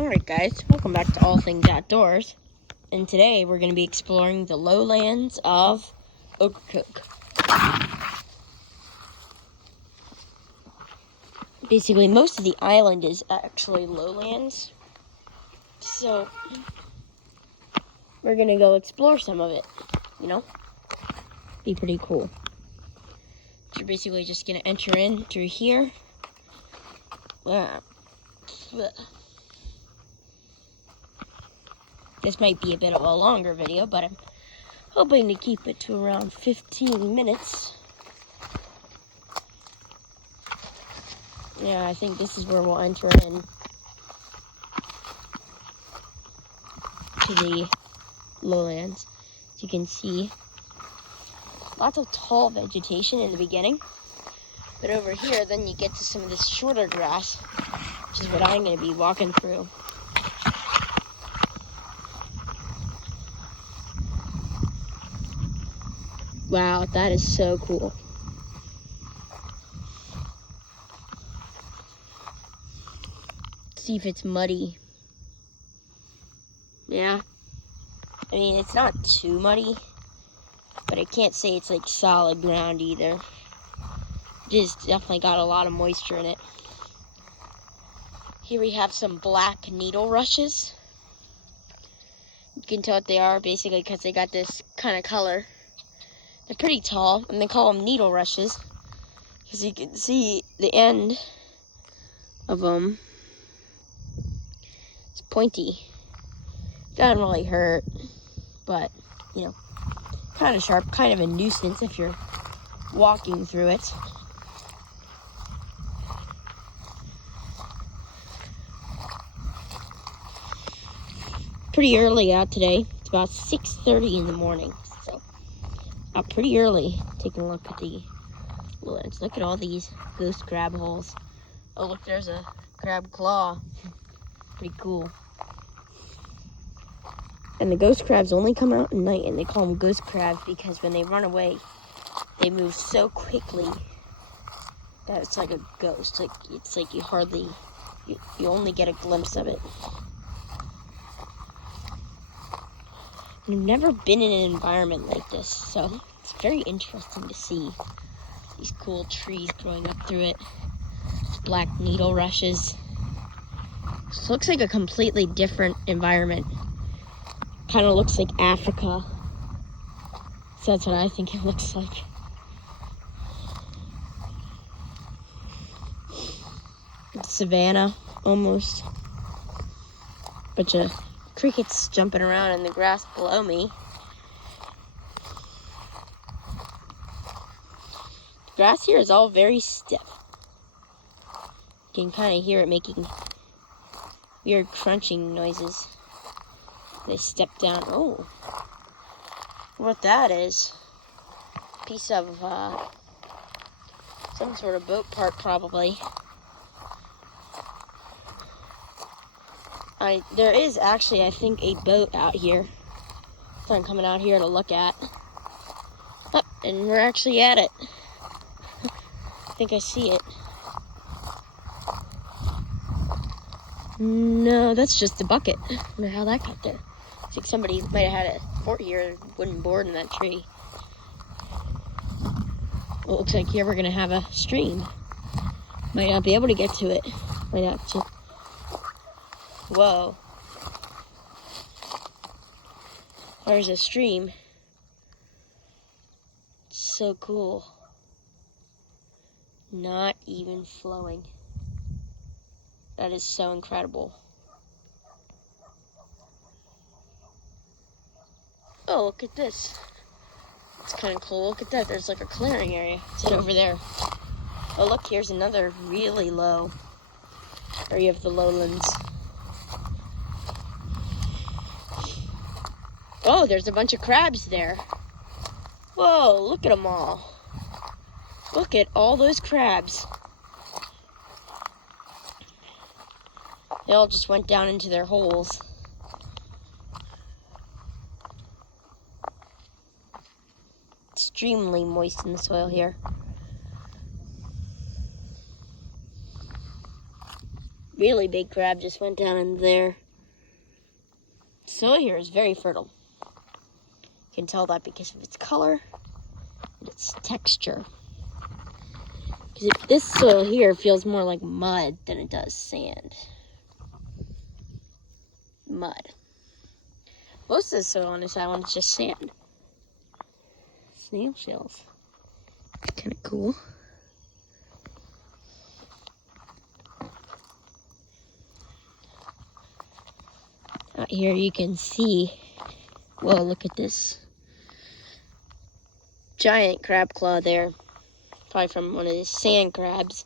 Alright guys, welcome back to All Things Outdoors. And today we're going to be exploring the lowlands of Ocracoke. Basically, most of the island is actually lowlands. So, we're going to go explore some of it, you know? Be pretty cool. So you're basically just going to enter in through here. This might be a bit of a longer video, but I'm hoping to keep it to around 15 minutes. Yeah, I think this is where we'll enter in to the lowlands. As you can see, lots of tall vegetation in the beginning. But over here, then you get to some of this shorter grass, which is what I'm going to be walking through. Wow, that is so cool. Let's see if it's muddy. Yeah. I mean, it's not too muddy, but I can't say it's like solid ground either. It is definitely got a lot of moisture in it. Here we have some black needle rushes. You can tell what they are basically because they got this kind of color. They're pretty tall, and they call them needle rushes because you can see the end of them. It's pointy. Doesn't really hurt, but, you know, kind of sharp, kind of a nuisance if you're walking through it. Pretty early out today. It's about 6:30 in the morning. Out pretty early, taking a look at the lowlands. Look at all these ghost crab holes. Oh, look, there's a crab claw. Pretty cool. And the ghost crabs only come out at night, and they call them ghost crabs because when they run away, they move so quickly that it's like a ghost. It's like you only get a glimpse of it. I've never been in an environment like this, so it's very interesting to see these cool trees growing up through it. Black needle rushes. This looks like a completely different environment. Kind of looks like Africa. So that's what I think it looks like. It's savanna, almost. Bunch of crickets jumping around in the grass below me. The grass here is all very stiff. You can kind of hear it making weird crunching noises. They step down. Oh, what that is? Piece of some sort of boat part, probably. There is actually, I think, a boat out here. So I'm coming out here to look at. Oh, and we're actually at it. I think I see it. No, that's just a bucket. I wonder how that got there. I think somebody might have had a fort here, wooden board in that tree. Well, it looks like here we're going to have a stream. Might not be able to get to it. Might have to. Whoa. There's a stream. So cool. Not even flowing. That is so incredible. Oh, look at this. It's kind of cool. Look at that. There's like a clearing area. It's over there. Oh, look, here's another really low area of the lowlands. Oh, there's a bunch of crabs there. Whoa, look at them all. Look at all those crabs. They all just went down into their holes. Extremely moist in the soil here. really big crab just went down in there. Soil here is very fertile. You can tell that because of its color and its texture. Because this soil here feels more like mud than it does sand. Mud. Most of the soil on this island is just sand. Snail shells. Kind of cool. Out here you can see, whoa, look at this giant crab claw there. Probably from one of these sand crabs.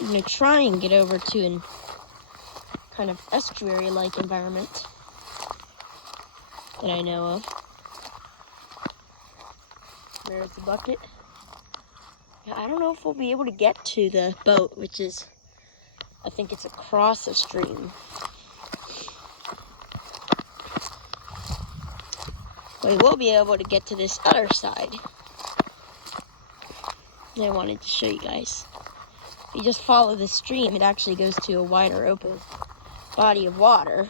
I'm going to try and get over to an kind of estuary-like environment that I know of. There's the bucket. Yeah, I don't know if we'll be able to get to the boat, which is, I think it's across a stream. We will be able to get to this other side. I wanted to show you guys. If you just follow the stream, it actually goes to a wider open body of water.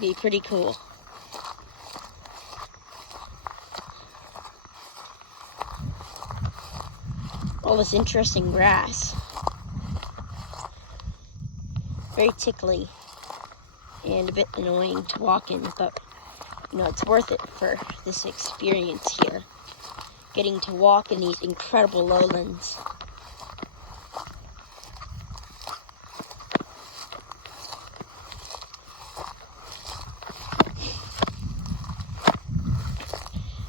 Be pretty cool. All this interesting grass. Very tickly and a bit annoying to walk in, but you know, it's worth it for this experience here. Getting to walk in these incredible lowlands.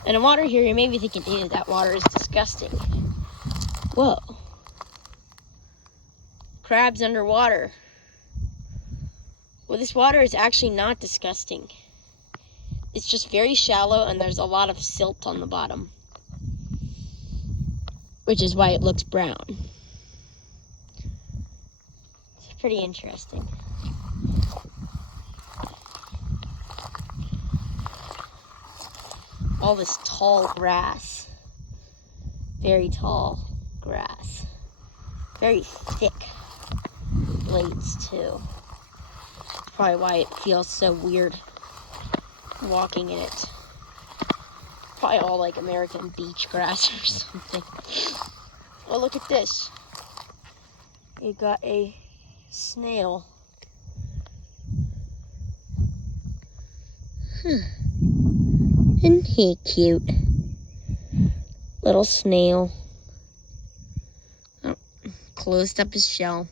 And the water here, you may be thinking, ew, that water is disgusting. Whoa. Crabs underwater. Well, this water is actually not disgusting. It's just very shallow and there's a lot of silt on the bottom, which is why it looks brown. It's pretty interesting. All this tall grass. Very tall grass. Very thick blades too. Probably why it feels so weird walking in it. Probably all like American beach grass or something. Oh, look at this. You got a snail. Isn't he cute? Little snail. Oh, closed up his shell.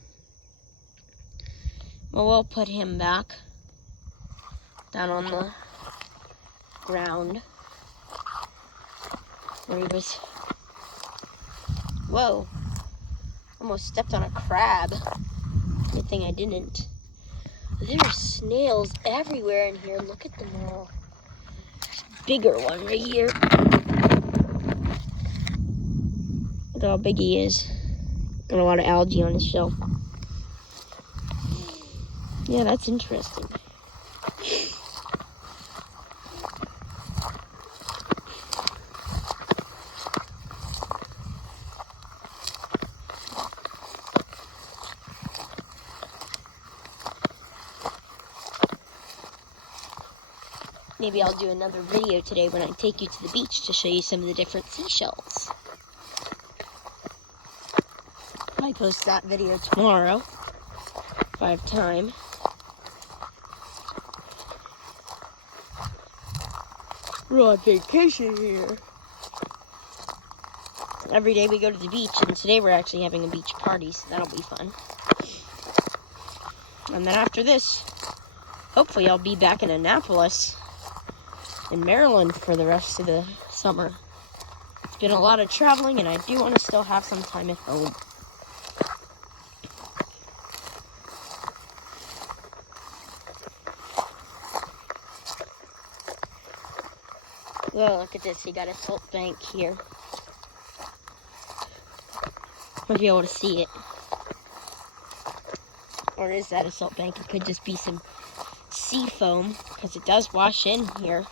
Well, we'll put him back down on the ground where he was. Whoa, almost stepped on a crab. Good thing I didn't. There are snails everywhere in here. Look at them all. There's a bigger one right here. Look at how big he is. Got a lot of algae on his shell. Yeah, that's interesting. Maybe I'll do another video today when I take you to the beach to show you some of the different seashells. I post that video tomorrow, if I have time. We're on vacation here. Every day we go to the beach, and today we're actually having a beach party, so that'll be fun. And then after this, hopefully I'll be back in Annapolis, in Maryland, for the rest of the summer. It's been a lot of traveling, and I do want to still have some time at home. Oh, look at this. You got a salt bank here. Won't be able to see it. Or is that a salt bank? It could just be some sea foam, because it does wash in here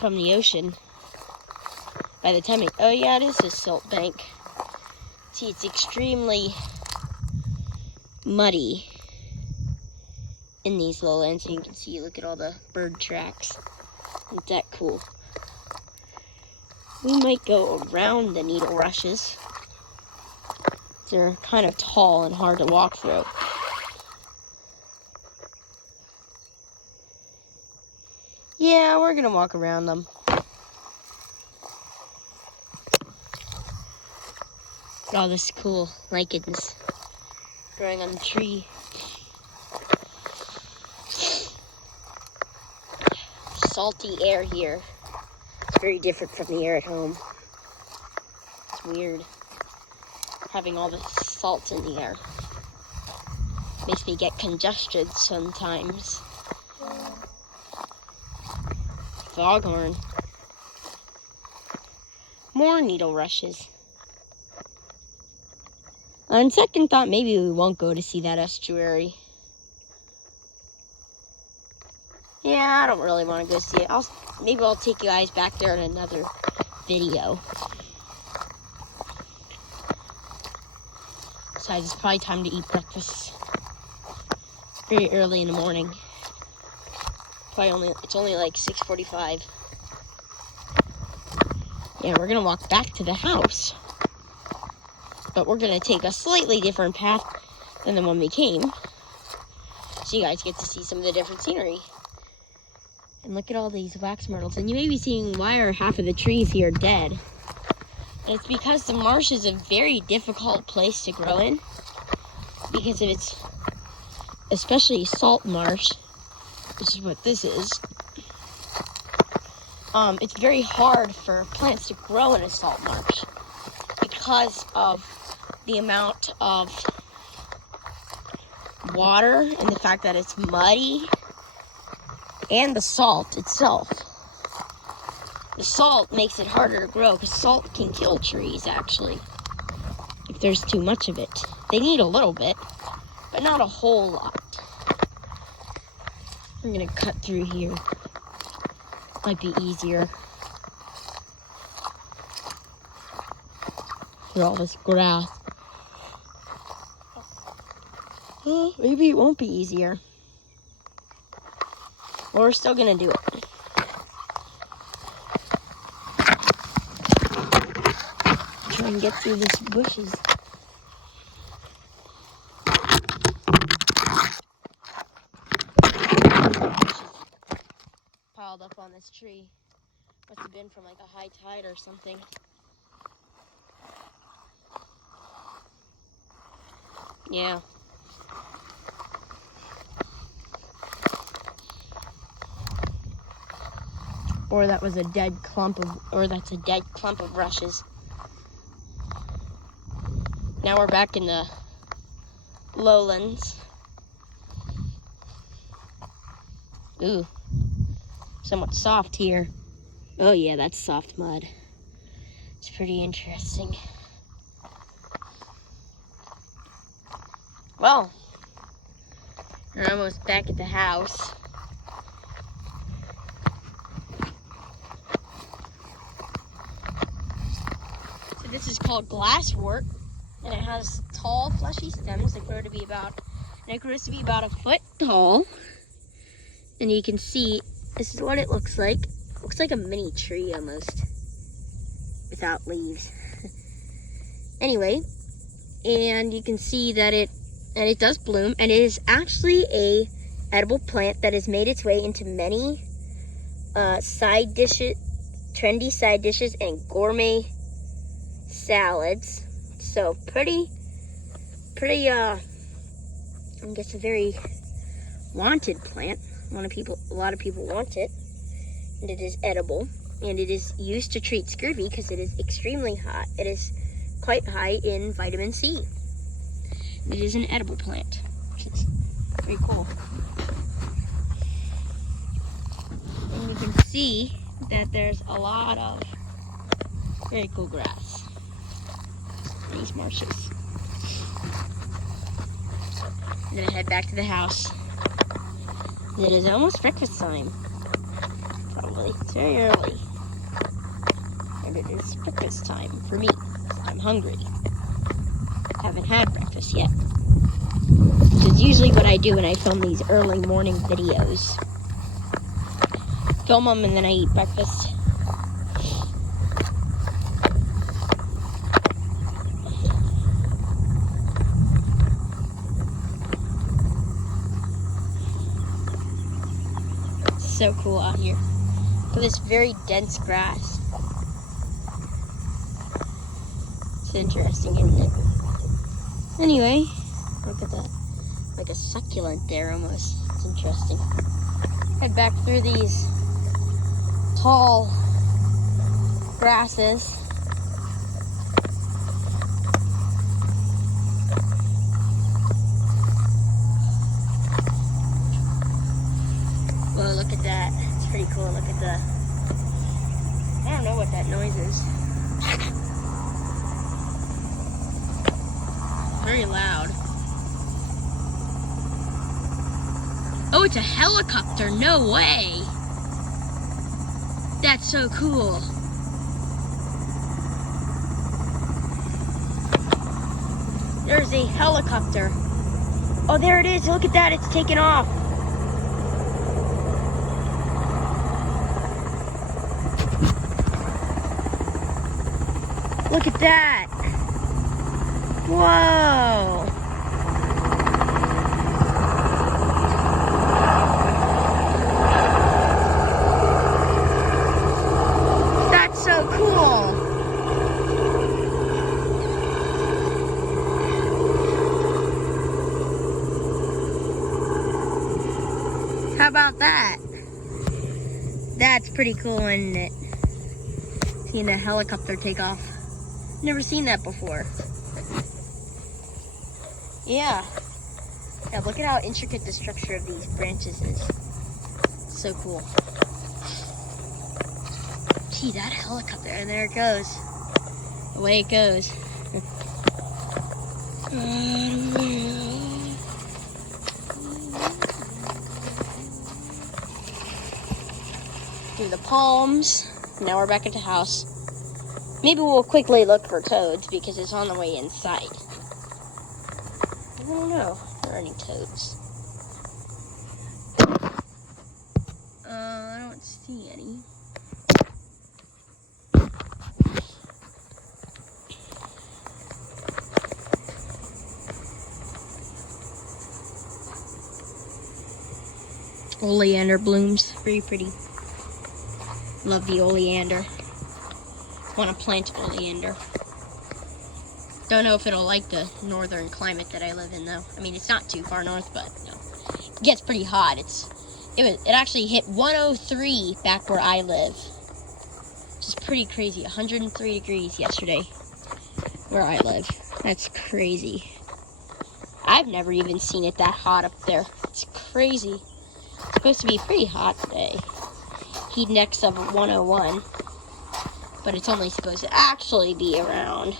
from the ocean. By the time oh yeah, it is a salt bank. See, it's extremely muddy in these lowlands. And you can see, look at all the bird tracks. Isn't that cool? We might go around the needle rushes. They're kind of tall and hard to walk through. Yeah, we're gonna walk around them. All this cool lichens growing on the tree. Salty air here. It's very different from the air at home. It's weird having all this salt in the air. Makes me get congested sometimes. Foghorn. More needle rushes. On second thought, maybe we won't go to see that estuary. Yeah, I don't really want to go see it. Maybe I'll take you guys back there in another video. Besides, it's probably time to eat breakfast. Very early in the morning. It's only like 6:45. Yeah, we're gonna walk back to the house. But we're gonna take a slightly different path than the one we came. So you guys get to see some of the different scenery. And look at all these wax myrtles. And you may be seeing, why are half of the trees here dead? And it's because the marsh is a very difficult place to grow in. Because of its, especially salt marsh, which is what this is. It's very hard for plants to grow in a salt marsh because of the amount of water and the fact that it's muddy and the salt itself. The salt makes it harder to grow because salt can kill trees, actually, if there's too much of it. They need a little bit, but not a whole lot. I'm gonna cut through here. Might be easier. Through all this grass. Well, maybe it won't be easier. But we're still gonna do it. Try and get through these bushes. Piled up on this tree. Must have been from like a high tide or something. Yeah. Or that was a dead clump of, or that's a dead clump of rushes. Now we're back in the lowlands. Ooh. Somewhat soft here. Oh yeah, that's soft mud. It's pretty interesting. Well, we're almost back at the house. So this is called Glasswork, and it has tall, fleshy stems that grow to be about, and it grows to be about a foot tall. And you can see, this is what it looks like. It looks like a mini tree almost, without leaves. Anyway, and you can see that it does bloom, and it is actually a edible plant that has made its way into many side dishes, trendy side dishes, and gourmet salads. So pretty, I guess a very wanted plant. A lot of people want it, and it is edible, and it is used to treat scurvy because it is extremely hot. It is quite high in vitamin C. It is an edible plant, which is very cool. And you can see that there's a lot of very cool grass in these marshes. I'm gonna head back to the house. It is almost breakfast time. Probably. It's very early. And it is breakfast time for me. I'm hungry. Haven't had breakfast yet. Which is usually what I do when I film these early morning videos. Film them and then I eat breakfast. It's so cool out here. Look at this very dense grass. It's interesting, isn't it? Anyway, look at that. Like a succulent there almost. It's interesting. Head back through these tall grasses. Whoa, look at that. It's pretty cool. Look at the... I don't know what that noise is. Very loud. Oh, it's a helicopter. No way. That's so cool. There's a helicopter. Oh, there it is. Look at that. It's taking off. Look at that. Whoa. That's so cool. How about that? That's pretty cool, isn't it? Seeing the helicopter take off. Never seen that before. Yeah. Yeah, look at how intricate the structure of these branches is. So cool. Gee, that helicopter, and there it goes. Away it goes. Through the palms. Now we're back at the house. Maybe we'll quickly look for toads because it's on the way inside. I don't know if there are any toads. I don't see any. Oleander blooms, very pretty. Love the oleander. Want to plant oleander. Don't know if it'll like the northern climate that I live in though. I mean, it's not too far north, but you know, it gets pretty hot. It actually hit 103 back where I live, which is pretty crazy. 103 degrees yesterday where I live. That's crazy. I've never even seen it that hot up there. It's crazy. It's supposed to be pretty hot today. Heat index of 101. But it's only supposed to actually be around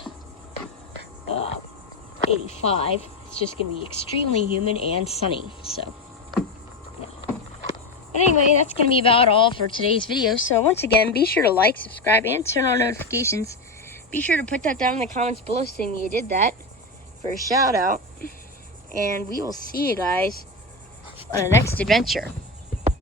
85. It's just going to be extremely humid and sunny. So, yeah. But anyway, that's going to be about all for today's video. So once again, be sure to like, subscribe, and turn on notifications. Be sure to put that down in the comments below saying you did that for a shout out. And we will see you guys on the next adventure.